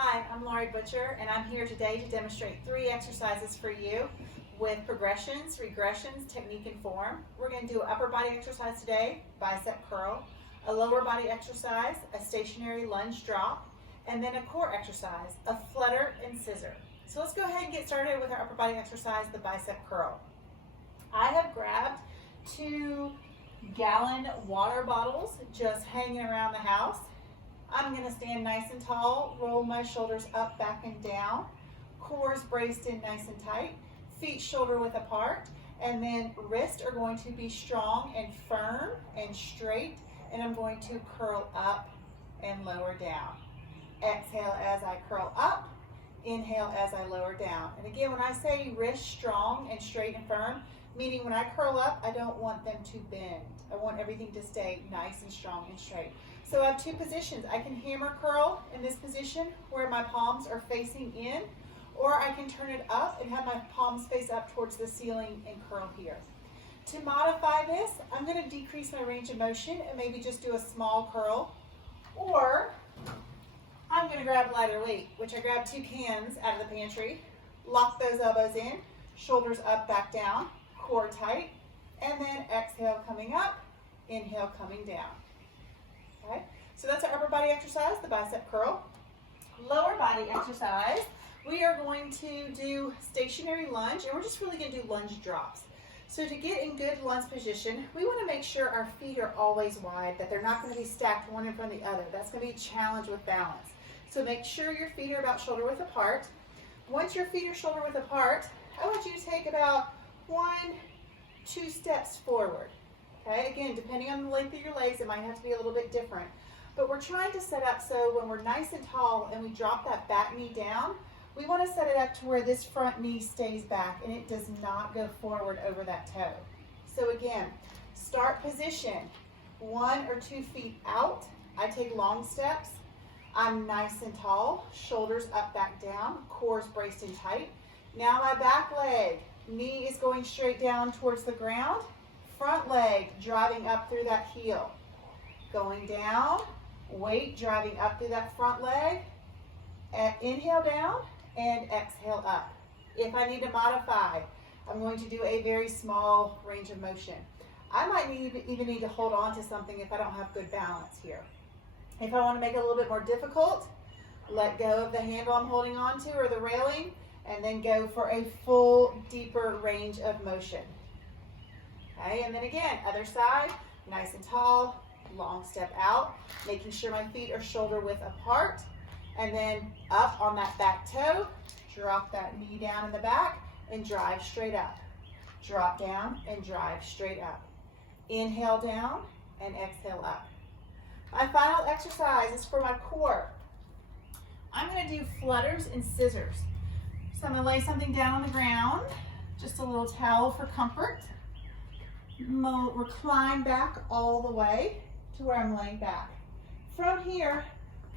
Hi, I'm Laurie Butcher, and I'm here today to demonstrate 3 exercises for you with progressions, regressions, technique, and form. We're going to do an upper body exercise today, bicep curl, a lower body exercise, a stationary lunge drop, and then a core exercise, a flutter and scissor. So let's go ahead and get started with our upper body exercise, the bicep curl. I have grabbed 2-gallon water bottles just hanging around the house. I'm going to stand nice and tall, roll my shoulders up, back, and down. Core's braced in nice and tight. Feet shoulder width apart. And then wrists are going to be strong and firm and straight. And I'm going to curl up and lower down. Exhale as I curl up. Inhale as I lower down. And again, when I say wrists strong and straight and firm, meaning when I curl up, I don't want them to bend. I want everything to stay nice and strong and straight. So I have 2 positions. I can hammer curl in this position where my palms are facing in, or I can turn it up and have my palms face up towards the ceiling and curl here. To modify this, I'm going to decrease my range of motion and maybe just do a small curl, or I'm going to grab lighter weight, which I grab 2 cans out of the pantry, lock those elbows in, shoulders up, back down, core tight, and then exhale coming up, inhale coming down. Okay, so that's our upper body exercise, the bicep curl. Lower body exercise, we are going to do stationary lunge, and we're just really going to do lunge drops. So to get in good lunge position, we want to make sure our feet are always wide, that they're not going to be stacked one in front of the other. That's going to be a challenge with balance. So make sure your feet are about shoulder width apart. Once your feet are shoulder width apart, I want you to take about 1-2 steps forward. Okay, again, depending on the length of your legs, it might have to be a little bit different. But we're trying to set up so when we're nice and tall and we drop that back knee down, we want to set it up to where this front knee stays back and it does not go forward over that toe. So again, start position, 1 or 2 feet out. I take long steps. I'm nice and tall, shoulders up, back down, core's braced and tight. Now my back leg, knee is going straight down towards the ground. Front leg driving up through that heel. Going down, weight driving up through that front leg. Inhale down and exhale up. If I need to modify, I'm going to do a very small range of motion. I might even need to hold on to something if I don't have good balance here. If I want to make it a little bit more difficult, let go of the handle I'm holding on to or the railing, and then go for a full, deeper range of motion. Okay, and then again, other side, nice and tall, long step out, making sure my feet are shoulder width apart, and then up on that back toe, drop that knee down in the back, and drive straight up. Drop down and drive straight up. Inhale down and exhale up. My final exercise is for my core. I'm going to do flutters and scissors. So I'm going to lay something down on the ground, just a little towel for comfort. Recline back all the way to where I'm laying back. From here,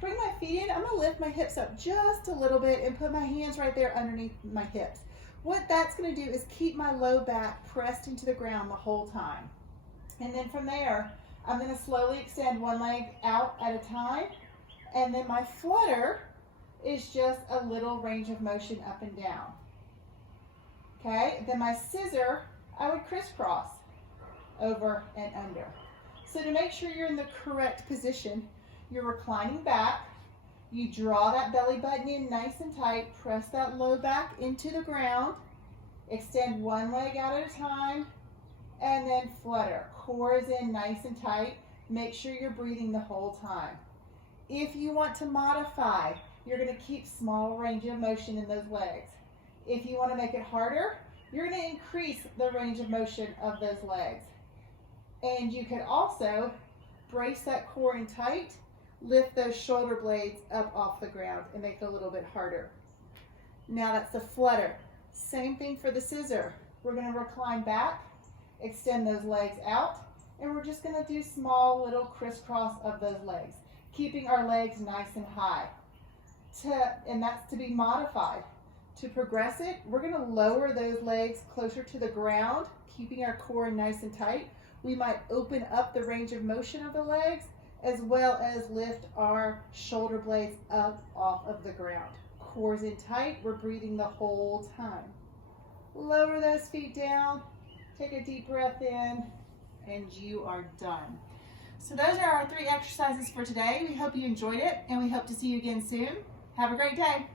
bring my feet in. I'm going to lift my hips up just a little bit and put my hands right there underneath my hips. What that's going to do is keep my low back pressed into the ground the whole time. And then from there, I'm going to slowly extend one leg out at a time. And then my flutter is just a little range of motion up and down. Okay, then my scissor, I would crisscross over and under. So to make sure you're in the correct position, you're reclining back, you draw that belly button in nice and tight, press that low back into the ground, extend one leg out at a time, and then flutter. Core is in nice and tight. Make sure you're breathing the whole time. If you want to modify, you're going to keep small range of motion in those legs. If you want to make it harder, you're going to increase the range of motion of those legs. And you can also brace that core in tight, lift those shoulder blades up off the ground and make it a little bit harder. Now that's the flutter. Same thing for the scissor. We're going to recline back, extend those legs out, and we're just going to do small little crisscross of those legs, keeping our legs nice and high. And that's to be modified. To progress it, we're going to lower those legs closer to the ground, keeping our core nice and tight. We might open up the range of motion of the legs as well as lift our shoulder blades up off of the ground. Core's in tight, we're breathing the whole time. Lower those feet down, take a deep breath in, and you are done. So those are our 3 exercises for today. We hope you enjoyed it, and we hope to see you again soon. Have a great day.